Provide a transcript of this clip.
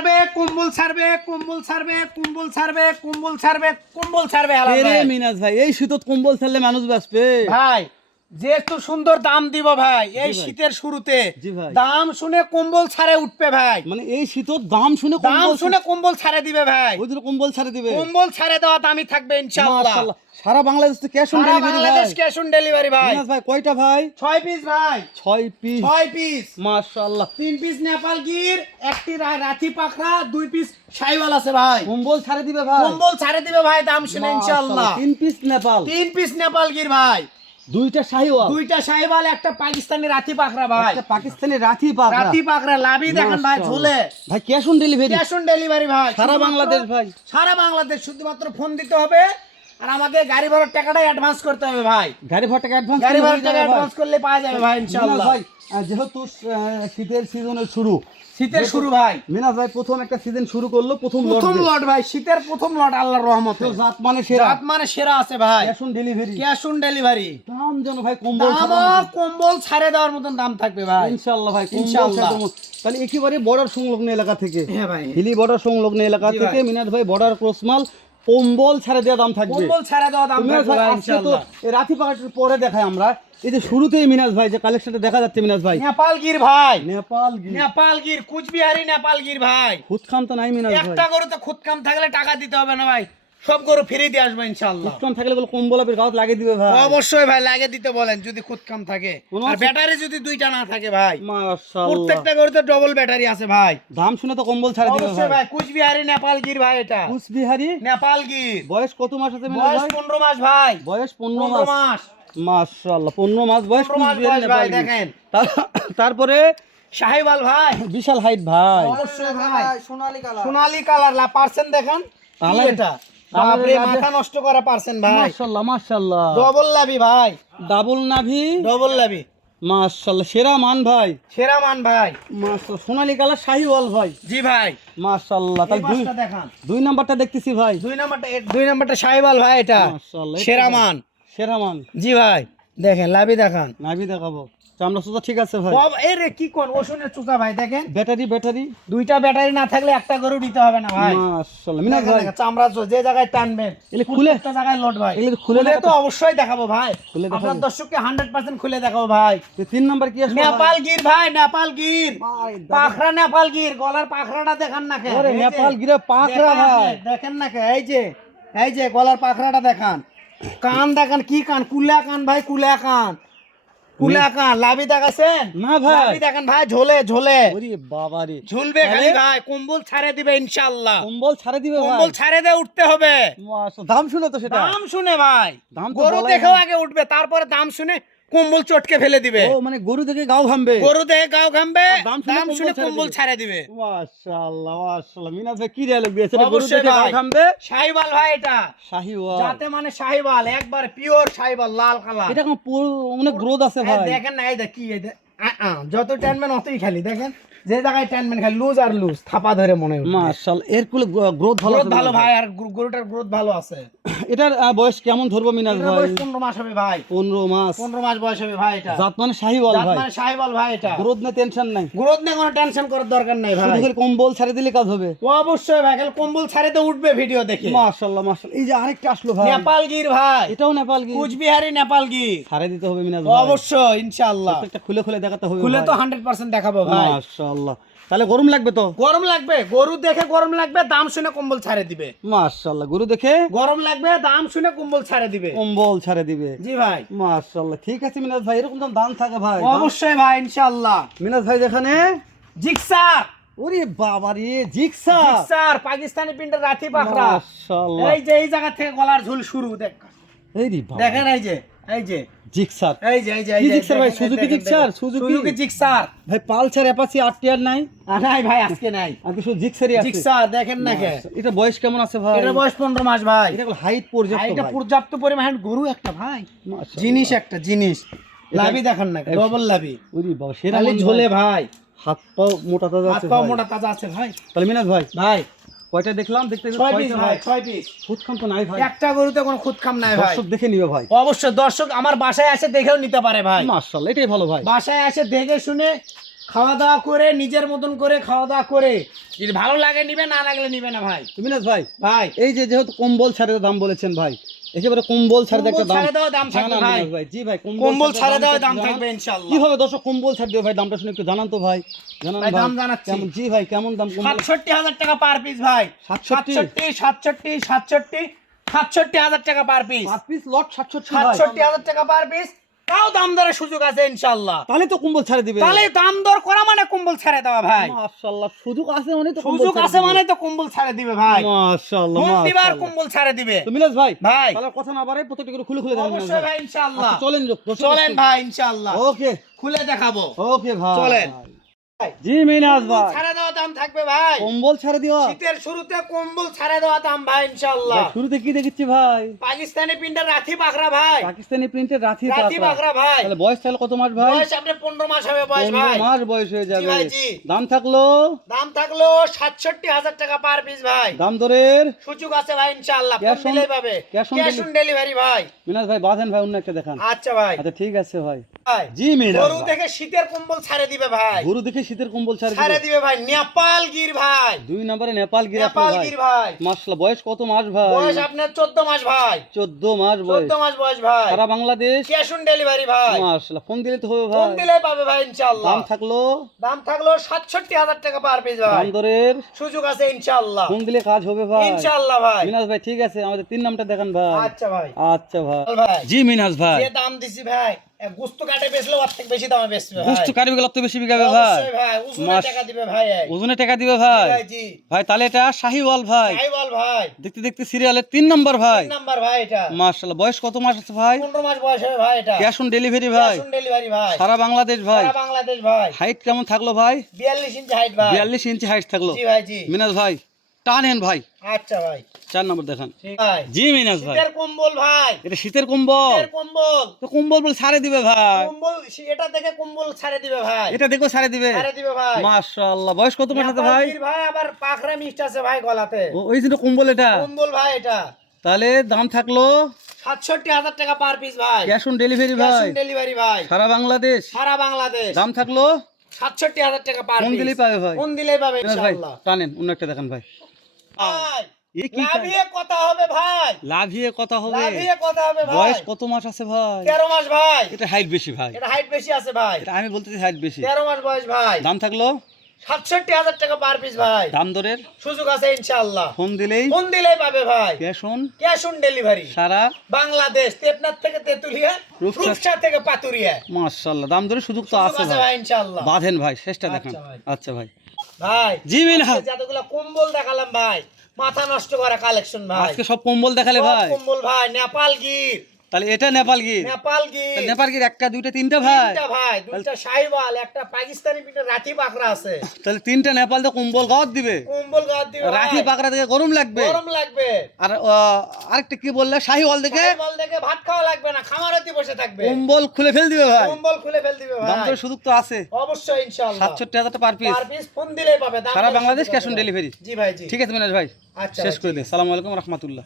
ছাড়বে কুম্বল ছাড়বে কুম্বল ছাড়বে কুম্বল ছাড়বে কুম্বল ছাড়বে কুম্বল ছাড়বে। মিনাজ ভাই এই শীতত কম্বল ছাড়লে মানুষ বাঁচবে ভাই যেহেতু সুন্দর দাম দিব ভাই এই শীতের শুরুতে। দাম শুনে কম্বল ছাড়ে উঠবে ভাই। মানে এই শীতত দাম শুনে দাম শুনে কম্বল ছাড়ে দিবে ভাই। ওই কম্বল ছাড়ে দিবে। কম্বল ছাড়ে দেওয়া দামি থাকবে ইনশাআল্লাহ। সারা বাংলাদেশ তো cash on delivery Bangladesh cash on delivery ভাই। ভাই কয়টা ভাই? ছয় পিস ভাই। ছয় পিস ছয় পিস মাশাআল্লাহ। তিন পিস নেপাল গির একটি রা- রাথি পাখরা দুই পিস সাইওয়াল আছে ভাই। কম্বল ছাড়ে দিবে ভাই। কম্বল ছাড়ে দিবে ভাই দাম শুনে ইনশাআল্লাহ। মাশাআল্লাহ, তিন পিস নেপাল। তিন পিস নেপাল গির ভাই। দুইটা শাহিওয়াল। দুইটা সাইওয়াল একটা পাকিস্তানি রাতি পাখরা ভাই। একটা পাকিস্তানি রাতি পাখরা। রাতি পাখরা লাভি দেখেন ভাই ঝুলে। ভাই cash on delivery cash on delivery ভাই। সারা বাংলাদেশ ভাই। সারা বাংলাদেশ শুধুমাত্র ফোন দিতে হবে। আর আমাদের গাড়ি ভাড়ার টাকাটাই অ্যাডভান্স করতে হবে ভাই। গাড়ি ভাড়া টাকা অ্যাডভান্স গাড়ি ভাড়ার টাকা অ্যাডভান্স করলে পাওয়া যাবে ভাই ইনশাআল্লাহ। ভাই যেহেতু শীতের সিজনের শুরু শীতের শুরু ভাই। মিনাজ ভাই প্রথম একটা সিজন শুরু করল প্রথম প্রথম লট ভাই শীতের প্রথম লট আল্লাহর রহমতে। জাত মানে সেরা। রাত মানে সেরা আছে ভাই। Cash on delivery cash on delivery দাম যেন ভাই কম্বল দাম কম্বল ছাড়ে দেওয়ার মতন দাম থাকবে ভাই। ইনশাআল্লাহ ভাই ইনশাআল্লাহ। তাহলে একেবারে বর্ডার সংলগ্ন এলাকা থেকে। হ্যাঁ ভাই। হিলি বর্ডার সংলগ্ন এলাকা থেকে। মিনাজ ভাই বর্ডার ক্রস মাল কম্বল ছাড়া দেওয়া দাম থাকবে। কম্বল ছাড়া দেওয়া দাম থাকবে ইনশাআল্লাহ। এই রাতি পাকাটির পরে দেখাই আমরা। এই যে শুরুতেই মিনাস ভাই যে কালেকশনটা দেখা যাচ্ছে মিনাস ভাই। নেপালগির ভাই। নেপাল নেপাল গির কুচবিহারি নেপাল গির ভাই। খুদকাম তো নাই মিনাজ ভাই একটা করে তো খুদকাম থাকলে টাকা দিতে হবে না ভাই। সব গরু ফিরে দিয়ে আসবে ইনশাআল্লাহ। খুদখাম থাকলে বলে কম্বল আপের গাওয়াত লাগিয়ে দিবে ভাই। অবশ্যই ভাই লাগে দিতে বলেন যদি খুদকাম থাকে। আর ব্যাটারি যদি দুইটা না থাকে ভাই। মাশাআল্লাহ। প্রত্যেকটা গরুতে ডবল ব্যাটারি আছে ভাই। দাম শুনে তো কম্বল ছাড়ে দিবে অবশ্যই ভাই। ভাই কুচবিহারি নেপাল গির ভাই এটা। কুচবিহারি? নেপাল গির বয়স কত মাস আছে মিনাজ বয়স ভাই? পনেরো মাস ভাই। বয়স পনেরো পনেরো মাস। মাস। মাশাআল্লাহ পনেরো মাস বয়স 15 কুচবিহারি বয়স ভাই, দেখেন। তারপরে সাহেবাল ভাই। বিশাল হাইট ভাই। অবশ্যই ভাই সোনালী কালার। সোনালী কালার লা পার্সেন দেখেন। কি এটা? বাপরে মাথা নষ্ট করা পারছেন ভাই। মাশাআল্লাহ মাশাআল্লাহ ডবল লাভি ভাই। ডাবল নাভি ডবল লাভি। মাশাআল্লাহ সেরা মান ভাই। সেরা মান ভাই। মাশাআল্লাহ সোনালী কালার শাহিওয়াল ভাই। জি ভাই। মাশাআল্লাহ তাই তাহলে দুই দেখান। দুই নাম্বারটা দেখতেছি ভাই। দুই নাম্বারটা দুই নাম্বারটা সাহেবাল ভাই এটা। মাশাআল্লাহ সেরা মান। সেরা মান। জি ভাই। দেখেন লাভি দেখান। নাভি দেখাবো। চামড়া সুতা ঠিক আছে ভাই। এই রে কি কোন? ওষুধের চুকা ভাই দেখেন। Battery battery. দুইটা ব্যাটারি না থাকলে একটা গরু দিতে হবে না ভাই। মাশাআল্লাহ দেখেন, ভাই। চামড়া যে জায়গায় টানবেন এগুলো খুলে- একটা জায়গায় লোড ভাই। এগুলো খুলে তো অবশ্যই দেখাবো ভাই। খুলে দেখাবো। আপনার দর্শককে হান্ড্রেড পার্সেন্ট খুলে দেখাবো ভাই। তিন নাম্বার কি আসবে নেপাল গির ভাই নেপাল গির। পাখরা নেপাল গির গলার পাখরাটা দেখান না কে? যে, নেপাল গিরে পাখরা ভাই। দেখেন না কে? এই যে এই যে গলার পাখরাটা দেখান। কান দেখান কি কান? কুলা কান ভাই কুলা কান। কুলা কান লাভি দেখাছেন? না ভাই। লাভি দেখেন ভাই ঝোলে ঝোলে। ওরে বাবা রে। ঝুলবে খালি ভাই কম্বল ছাড়ে দিবে ইনশাআল্লাহ। কম্বল ছাড়ে দিবে ভাই। কম্বল ছাড়ে দিয়ে উঠতে হবে। দাম শুনে তো সেটা। দাম শুনে ভাই। দাম গরু দেখেও আগে উঠবে তারপরে দাম শুনে কম্বল চটকে ফেলে দিবে। ও মানে গরু থেকে গাও ঘামবে। গরু দেখে গাও ঘামবে দাম শুনে কম্বল ছাড়ে দিবে। মাশাআল্লাহ মাশাআল্লাহ মিনা ভাই কি ডায়লগ দিয়েছে এটা গরু থেকে গাও। ঘামবে। শাহিবাল ভাই এটা। শাহিওয়াল। যাতে মানে শাহিবাল একবার পিওর শাহিবাল লাল কালার। এটা কোন অনেক গ্রোথ আছে ভাই। দেখেন না এই দেখ কি আ, যত টানবেন অতই খালি দেখেন। যে জায়গায় টানবেন খালি লুজ আর লুজ থাপা ধরে মনে হয় মাশাআল্লাহ এর কুলে গ্রোথ ভালো গ্রোথ ভালো ভাই আর গরুটার গ্রোথ ভালো আছে। এটার বয়স কেমন ধরবো মিনাজ ভাই? বয়স পনেরো মাস হবে ভাই। পনেরো মাস। পনেরো মাস বয়স হবে ভাই এটা। জাত মানে শাহিওয়াল জাত ভাই। মানে ভাই এটা। গ্রোথ না টেনশন নাই। গ্রোথ কোনো টেনশন করার দরকার নাই ভাই। শুধু কম্বল ছাড়ে দিলে কাজ হবে। ও অবশ্যই ভাই খালি কম্বল ছাড়ে তো উঠবে ভিডিও দেখে। মাশাআল্লাহ মাশাআল্লাহ এই যে আরেকটা আসলো ভাই। নেপাল গির ভাই। এটাও নেপাল গির। কুচবিহারি নেপাল গির। ছাড়ে দিতে হবে মিনাজ ভাই। অবশ্যই ইনশাআল্লাহ। প্রত্যেকটা খুলে খুলে দেখাতে হবে খুলে তো হান্ড্রেড পার্সেন্ট দেখাবো ভাই। মাশাআল্লাহ তাহলে গরম লাগবে তো? গরম লাগবে গরু দেখে গরম লাগবে দাম শুনে কম্বল ছাড়ে দিবে। মাশাআল্লাহ গরু দেখে? গরম লাগবে দাম শুনে কম্বল ছাড়ে দিবে। কম্বল ছাড়ে দিবে। জি ভাই। মাশাআল্লাহ ঠিক আছে মিনাজ ভাই এরকম দাম থাকে ভাই অবশ্যই ভাই ইনশাআল্লাহ। মিনাজ ভাই যেখানে? জিক্সার। ওরে বাবা রে জিক্সা জিক্সার পাকিস্তানি রাথি পাখরা মাশাআল্লাহ। এই যে এই জায়গা থেকে গলার ঝুল শুরু দেখ। এই রে বাবা দেখেন এই যে এই যে। জিক্সার। এই যে এই যে এই জিক্সার ভাই? Suzuki Gixxer? Suzuki? Suzuki Gixxer. ভাই পালসার অ্যাপাচি আর নাই? নাই ভাই আজকে নাই। আর শুধু জিক্সারই আছে? জিক্সার দেখেন না কে। এটা বয়স কেমন আছে ভাই? এটা বয়স পনেরো মাস ভাই। এটা হাইট পর্যাপ্ত এটা পর্যাপ্ত পরিমাণ গরু একটা ভাই। জিনিস একটা জিনিস। লাভি দেখান না ডবল লাভি। ওরে বাবা সেরা ঝোলে ভাই। হাত পা মোটা তাজা হাত আছে পা ভাই। মোটা তাজা আছে ভাই। তাহলে মিনাজ ভাই। ভাই কয়টা দেখলাম? দেখতে ছয় পিস ভাই ছয় পিস খুদ খাম তো নাই ভাই। একটা গরুতে কোনো খুদ খাম নাই ভাই। দর্শক দেখে নিবে ভাই। অবশ্যই দর্শক আমার বাসায় এসে দেখেও নিতে পারে ভাই। মাশাআল্লাহ এটাই ভালো ভাই। বাসায় এসে দেখে শুনে খাওয়া দাওয়া করে নিজের মতন করে খাওয়া দাওয়া করে যদি ভালো লাগে নিবে না লাগলে নিবে না ভাই। মিনাজ ভাই ভাই। এই যে যেহেতু কম্বল ছাড়ের দাম বলেছেন ভাই একেবারে কম্বল ছাড়ের একটা দাম ছাড়ে দেওয়া দাম থাকবে জানান ভাই। জি ভাই কম্বল ছাড়ে দেওয়া দাম থাকবে ইনশাল্লাহ কীভাবে দর্শক কম্বল ছাড় দিও ভাই? দামটা শুনে একটু জানান তো ভাই। জানান ভাই, ভাই দাম জানাচ্ছি। কেমন? জি ভাই কেমন দাম? সাতষট্টি হাজার টাকা পার পিস ভাই। সাতষট্টি? সাতষট্টি সাতষট্টি সাতষট্টি হাজার টাকা পার পিস। পিস লট সাতষট্টি সাতষট্টি হাজার টাকা পার পিস। তাও দাম দরের সুযোগ আছে ইনশাল্লাহ তাহলে তো কুম্বল ছেড়ে দিবে। তাহলে দাম দর করা মানে কুম্বল ছেড়ে দেওয়া ভাই। মাশাআল্লাহ সুযোগ আছে মানে তো কম্বল সুযোগ আছে দিবে। মানে তো কুম্বল ছেড়ে দিবে ভাই। মাশাআল্লাহ ফোন দিবার মাশাআল্লাহ। ছেড়ে দিবে। তো মিলাস ভাই ভাই। তাহলে কথা না বাড়াই প্রত্যেকটা করে খুলে খুলে দেখাবো অবশ্যই ভাই ইনশাআল্লাহ। ইনশাল্লাহ আচ্ছা, চলেন চলেন ভাই ইনশাআল্লাহ। ওকে। খুলে দেখাবো। ওকে ভাই। চলেন। জি মিনাজ ভাই। ছাড়ে দেওয়া দাম থাকবে ভাই। কম্বল ছাড়ে দিও। শীতের শুরুতে কম্বল ছাড়ে দেওয়া দাম ভাই ইনশাল্লাহ শুরুতে কি দেখেছি ভাই? পাকিস্তানি প্রিন্টার রাথি পাখরা ভাই। পাকিস্তানি প্রিন্টের রাথি রাথি পাখরা ভাই। তাহলে বয়স তাহলে কত মাস ভাই? বয়স আপনার পনেরো মাস হবে বয়স পনেরো ভাই। মাস বয়স হয়ে যাবে। দাম থাকল? দাম থাকল সাতষট্টি হাজার টাকা পার পিস ভাই। দাম দরের? সুযোগ আছে ভাই ইনশাল্লাহ পাবে। cash ক্যাশ অন ডেলিভারি ভাই। মিনাজ ভাই বাঁধেন ভাই অন্য একটা দেখান। আচ্ছা ভাই। আচ্ছা ঠিক আছে ভাই। জি মিনাজ গরু ভাই। শীতের কম্বল ছাড়ে দিবে ভাই। গরু দেখে শীতের কম্বল ছাড়ে ছাড়ে দিবে। দিবে ভাই। নেপাল গির ভাই। দুই নম্বরে নেপাল গিয়ে নেপাল গির ভাই। মাসলা বয়স কত মাস ভাই? বয়স আপনার চোদ্দ মাস ভাই। চোদ্দ মাস বয়স। চোদ্দ মাস বয়স ভাই। সারা বাংলাদেশ? ক্যাশ অন ডেলিভারি ভাই। মাসলা ফোন দিলে তো হবে ফোন ভাই পাবে ভাই ইনশাল্লাহ দাম থাকল? দাম টাকা পার পিস ভাই। দাম দরের? সুযোগ আছে ফোন দিলে কাজ হবে ভাই। ভাই। মিনাজ ভাই ঠিক আছে আমাদের তিন নামটা দেখান ভাই। আচ্ছা ভাই। আচ্ছা ভাই। ভাই। জি মিনাজ ভাই। যে দাম দিছি ভাই। গুস্ত কাটে বেচলে ওর বেশি দামে বেচবে ভাই। বুঝতে গেলে তো বেশি বিকাবে ভাই। ভাই উসুলে টাকা দিবে ভাই ওজনে টাকা দিবে ভাই। ভাই তাহলে এটা শাহিওয়াল ভাই। ভাই ভাই। দেখতে দেখতে সিরিয়ালের তিন নম্বর ভাই। তিন নাম্বার ভাই এটা। মার্শাল্লাহ বয়স কত মাস আছে ভাই? পনেরো মাস বয়স হবে ভাই এটা। ক্যাশ অন ডেলিভারি ভাই। ক্যাশ অন ডেলিভারি ভাই। সারা বাংলাদেশ ভাই। সারা বাংলাদেশ ভাই। হাইট কেমন থাকল ভাই? বিয়াল্লিশ ইঞ্চি হাইট ভাই। বিয়াল্লিশ ইঞ্চি হাইট থাকল। জি ভাই জি। মিনাজ ভাই। টানেন ভাই। আচ্ছা ভাই। চার নম্বর দেখান। জি মিনাজ ভাই। শীতের কম্বল ভাই। এটা শীতের কম্বল। কম্বল। তো কম্বল বলে ছাড়ে দিবে ভাই। কম্বল এটা থেকে কম্বল ছাড়ে দিবে ভাই। এটা দেখো ছাড়ে দিবে। ছাড়ে দিবে ভাই। মাশাআল্লাহ। বয়স কত ভাই? ভাই আবার পাখরা মিষ্ট আছে ভাই গলাতে। ওই জন্য কম্বল এটা। কম্বল ভাই এটা। তাহলে দাম থাকল সাতষট্টি হাজার টাকা পার পিস ভাই। ক্যাশ অন ডেলিভারি ভাই। অন ডেলিভারি ভাই। সারা বাংলাদেশ। সারা বাংলাদেশ। দাম থাকল সাতষট্টি হাজার টাকা পার ফোন দিলেই পাবে ভাই? ফোন দিলেই পাবে ইনশাআল্লাহ। টানেন অন্য একটা দেখেন ভাই। ভাই লাভিয়ে কথা হবে ভাই। লাভিয়ে কথা হবে। লাভিয়ে কথা হবে ভাই। বয়স কত মাস আছে ভাই? তেরো মাস ভাই। এটা হাইট বেশি ভাই। এটা হাইট বেশি আছে ভাই। এটা আমি বলতেছি হাইট বেশি। তেরো মাস বয়স ভাই। দাম থাকল? সাতষট্টি হাজার টাকা পার পিস ভাই। দাম দরের? সুযোগ আছে ইনশাআল্লাহ। ফোন দিলেই? ফোন দিলেই পাবে ভাই। Cash on? Cash on delivery. সারা? বাংলাদেশ তেপনাথ থেকে তেতুলিয়া রূপসা- থেকে পাতুরিয়া। মাশাআল্লাহ দাম দরের সুযোগ তো আছে ভাই। ইনশাআল্লাহ। বাঁধেন ভাই শেষটা দেখান। আচ্ছা ভাই। আচ্ছা ভাই। ভাই জি যতগুলো কম্বল দেখালাম ভাই মাথা নষ্ট করা কালেকশন ভাই। আজকে সব কম্বল দেখালে ভাই। কম্বল ভাই নেপাল গির। তাহলে এটা নেপাল গির। নেপাল গির। নেপাল গির একটা দুইটা তিনটা ভাই। তিনটা ভাই দুইটা শাহিওয়াল একটা পাকিস্তানি পিঠে রাঠি পাকড়া আছে। তাহলে তিনটা নেপাল তো কম্বল গাওয়াত দিবে। কম্বল গাছ দিবে। রাখি পাকড়া থেকে গরম লাগবে। গরম লাগবে। আর আরেকটা কি বললে? শাহিওয়াল দেখে? শাহিওয়াল দেখে ভাত খাওয়া লাগবে না খামারতি বসে থাকবে। কম্বল খুলে ফেল দিবে ভাই। কম্বল খুলে ফেল দিবে দাম ভাই দরের সুযোগ তো আছে। অবশ্যই ইনশাআল্লাহ। সাতষট্টি হাজার টাকা per piece per piece phone দিলেই পাবে সারা বাংলাদেশ ক্যাশ অন ডেলিভারি জি ভাই জি। ঠিক আছে মিনাজ ভাই। আচ্ছা শেষ করে দিন। সালাম আলাইকুম রহমতুল্লাহ।